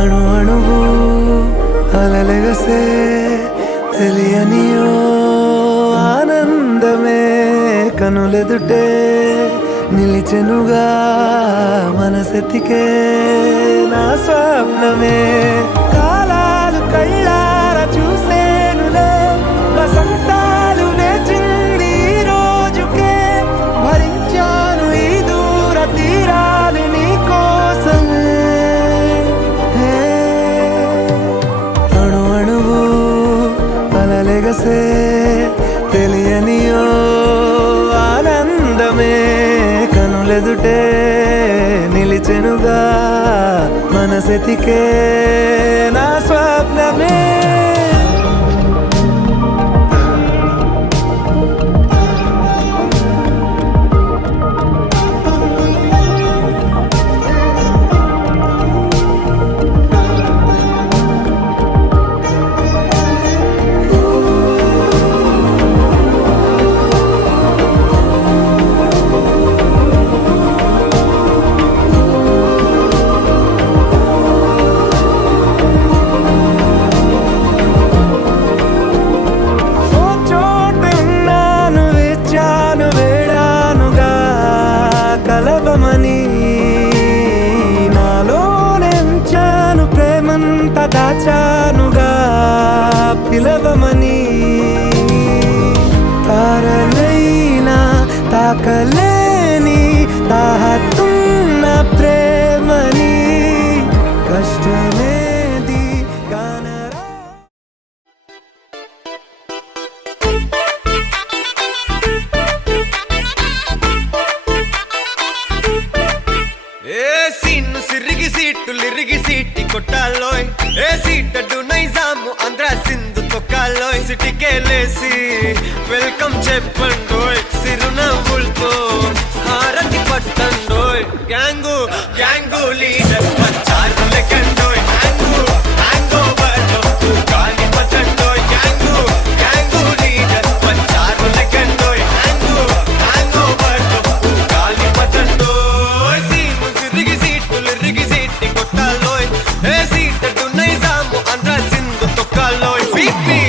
అణు అణువు అలలెగసే తెలియనియో ఆనందమే కనులెదుటే నిలిచెనుగా మనసెతికే నా స్వప్నమే కాలాలు కళ్ళార చూసేనులే వసంతాలు వేచింది ఈ రోజుకే భరించాను ఈ దూర తీరాలు నీ కోసమే అణు అణువు అలలెగసే తెలియనియో ఆనందమే కనులెదుటే నిలిచెనుగా మనసెతికే నా స్వప్నమే కలవమని నాలోనెంచాను ప్రేమంత దాచానుగా పిలవమని తారలైనా తాకలేని తాహతున్న ప్రేమని కష్టమేది కానరా లిరిగి సీటి కొట్టాలోయ్ ఏ సీటడు నైజాము ఆంధ్ర సింధు తొక్కాలోయ్ సిటీకే లేసి వెల్కమ్ చెప్పండోయ్ సిరునవ్వులతో హారతి పట్టండోయ్ గ్యాంగు గ్యాంగు లీడర్ పంచారు లెక్కండోయ్ హ్యాంగు హ్యాంగ్ ఓవర్ లో గాలి పట్టండోయ్ గ్యాంగు గ్యాంగు లీడర్ పంచారు లెక్కండోయ్ హ్యాంగు హ్యాంగ్ ఓవర్ లో గాలి పట్టండోయ్ సీము సిరిగి సీటు లిరిగి సీటి కొట్టాలోయ్ ఏ సీటడు నైజాము ఆంధ్ర సింధు తొక్కాలోయ్ పీపీ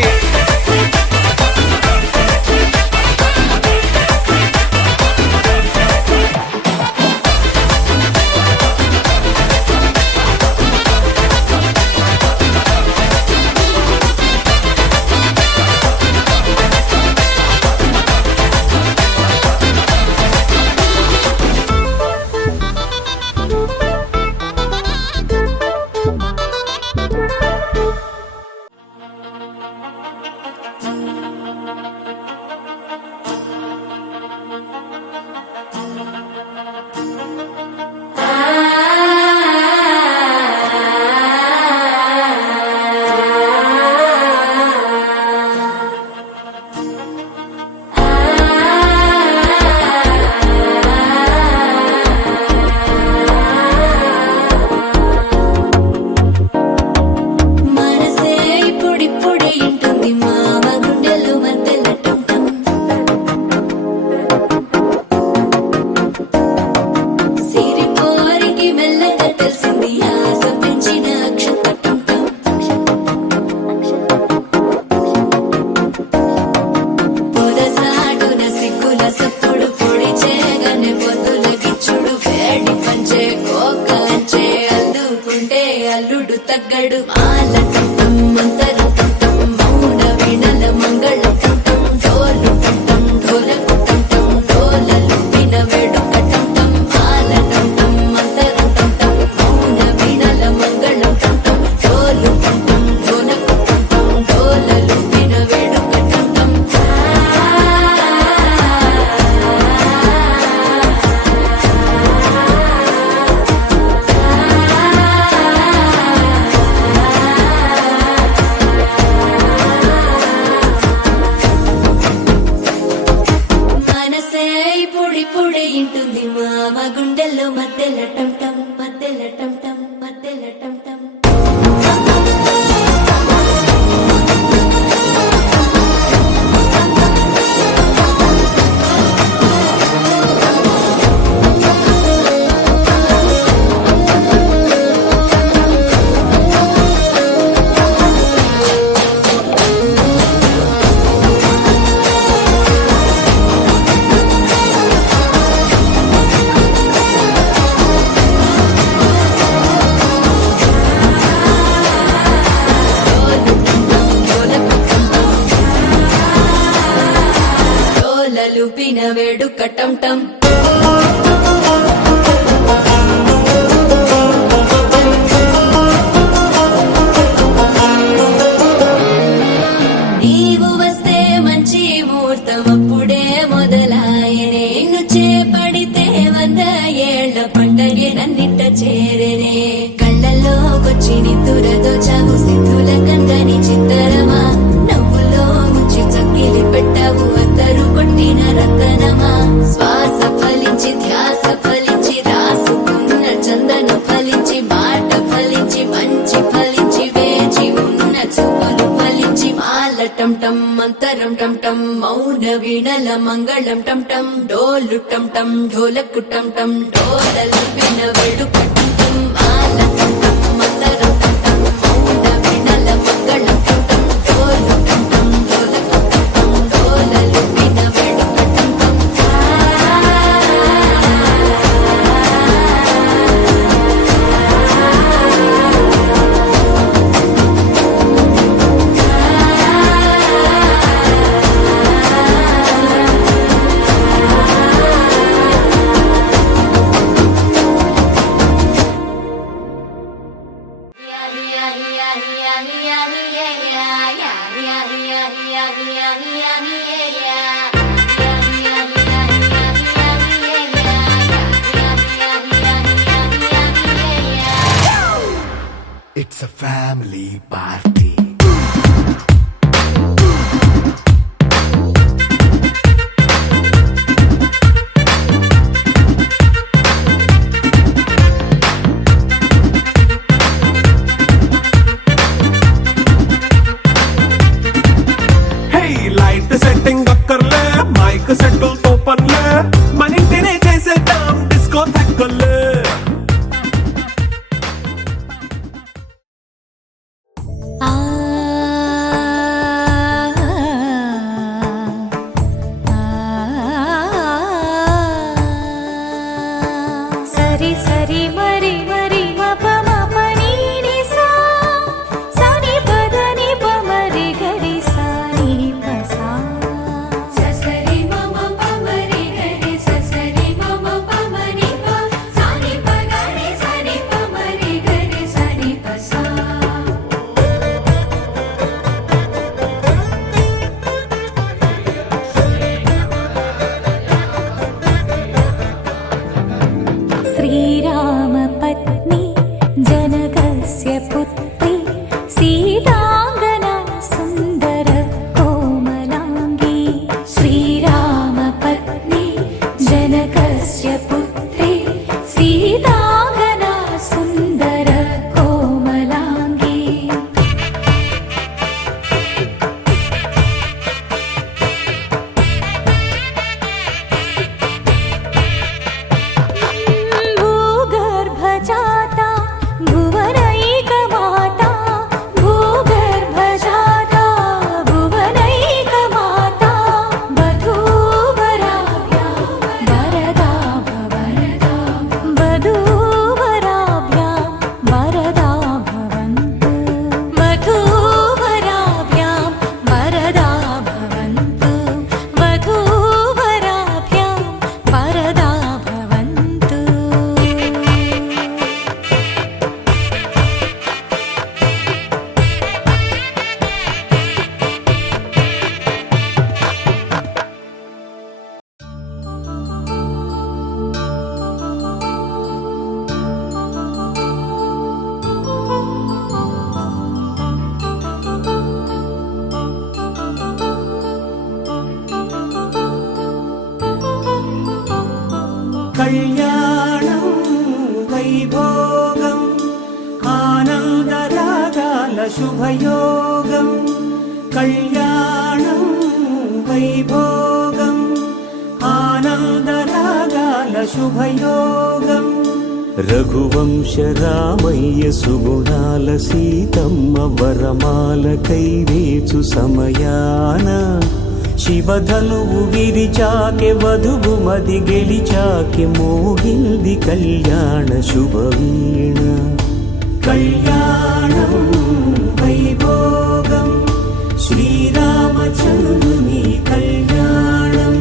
అల్లుడు తగ్గడు మాల కంఠం మంతర కంఠం మౌన వీణల మంగళ కంఠం డోలు కంఠం డోలకు కంఠం డోలలు విన వేడుక కంఠం మాల కంఠం మంతర కంఠం మౌన వీణల మంగళ కంఠం డోలు కంఠం డోలకు కంఠం డోలలు విన వేడుక కంఠం చేరనే కళ్ళల్లోకొచ్చి నిద్దురదోచావు సిద్ధుల కందని చిత్తరమా నవ్వులో ముంచి చక్కిలి పెట్టావు అద్దరు కొట్టిన రతనమా శ్వాస ఫలించి ధ్యాస ఫలించి రాసుకున్న చందన ఫలించి మాట ఫలించి మంచి ఫలించి వేచి ఉన్న చూపులు ఫలించి మాల టం టం మంతరం టం టం మౌన వీణల మంగళం టం టం డోలు టం టం ఢోలకు టం టం డోలలు విన వేడుక టం టం మాల టం టం మంతరం టం టం మౌన వీణల మంగళం టం టం డోలు టం టం ఢోలకు టం టం డోలలు విన వేడుక టం టం It's a family party. Hey, light setting అక్కర్లే మైక్ సెట్టుల్ తో పనిలే మన ఇంటినే చేసేద్దాం డిస్కో థక్కర్లే సరి సరి మరి మరి మప మప నీ ని సా సని పద ని ప మరి గరి సా ని ప సా ససరి మమ ప మరి గరి ససరి మమ ప మరి ప సని ప గరి సని ప మరి గరి సని ప సా श्रीरामपत्नी जनकस्य पुत्री सीताङ्गना सुन्दर कोमलाङ्गी श्रीरामपत्नी जनकस्य पुत्री सीताङ्गना सुन्दर कोमलाङ्गी भूगर्भजाता भुवनैकमाता भूगर्भजाता भुवनैकमाता वधूवराभ्यां वरदा भवन्तु वधूवराभ्यां वरदा भवन्तु वधूवराभ्यां वरदा भवन्तु वधूवराभ्यां वरदा भवन्तु కళ్యాణం వైభోగం ఆనందరాగాల శుభయోగం కళ్యాణం వైభోగం ఆనందరాగాల శుభయోగం రఘువంశ రామయ్య సుగుణాల సీతమ్మ వరమాల కైవేచు సమయాన శివధనువు విరిచాకె వధువు మది గెలిచాకె మోగింది కళ్యాణ శుభవీణ కళ్యాణం వైభోగం శ్రీరామచంద్రుని కళ్యాణం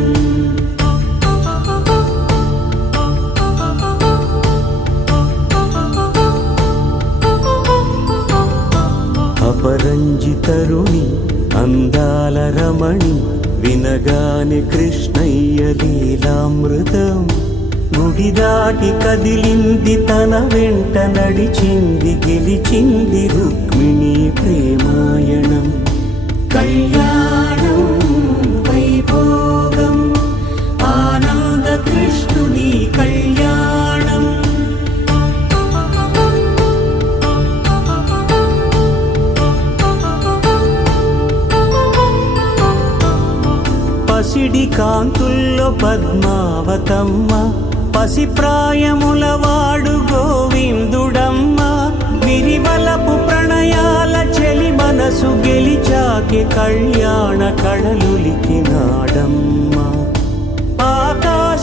అపరంజితరుణి అందాల రమణి వినగానే కృష్ణయ్య లీలామృతం గుడి దాటి కదిలింది తన వెంట నడిచింది గెలిచింది రుక్మిణి ప్రేమాయణం. కళ్యాణం వైభోగం ఆనంద కృష్ణుని కళ్యాణం. పసిడి కాంతుల్లో పద్మావతమ్మ, పసిప్రాయముల వాడు గోవిందుడమ్మ. విరివలపు ప్రణయాల చెలి మనసు గెలిచాకే కళ్యాణ కళలులికినాడమ్మ. ఆకాశరాజునకు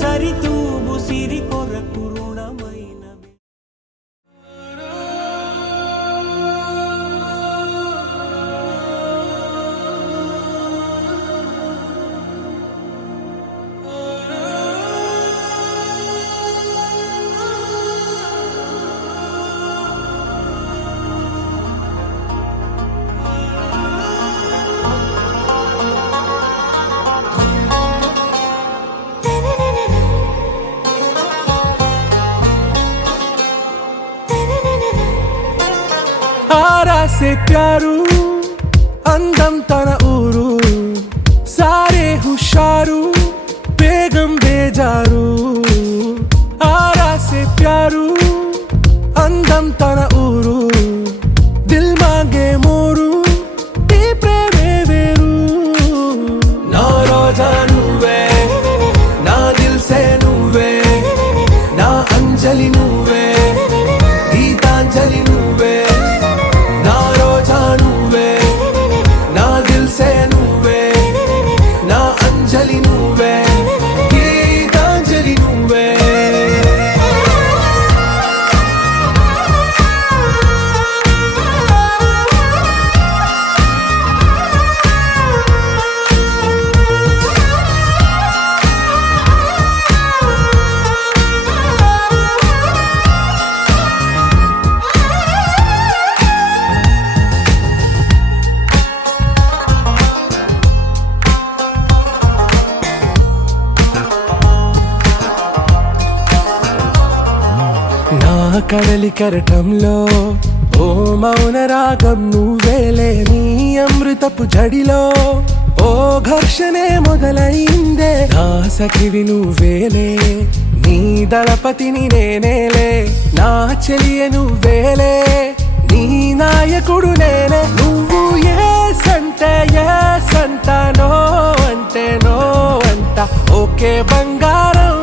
సరితూగు సిరి కొరకు రుణమైన आरा से प्यारू అందం తన ఊరు సారే హుషారు బేగం బేజారు. ఆరా से प्यारू అందం తన ఊరు దిల్ మాంగే మోరు ఈ ప్రేమే వేరు. నా రోజా నువ్వే నా దిల్ సే నువ్వే నా అంజలి నువ్వే గీతాంజలి నువ్వే. నా రోజా నువ్వే నా దిల్ సే నువ్వే నా అంజలి నువ్వే గీతాంజలి నువ్వే. నా కడలి కరటంలో ఓ మౌన రాగం నువ్వేలే. నీ అమృతపు జడిలో ఓ ఘర్షణే మొదలైందే. నా సఖివి నువ్వేలే నీ దళపతిని నేనేలే. నా చెలియ నువ్వేలే నీ నాయకుడు నేనే. నువ్వు ఏ సంట నో అంటే నో అంట ఓకే బంగారం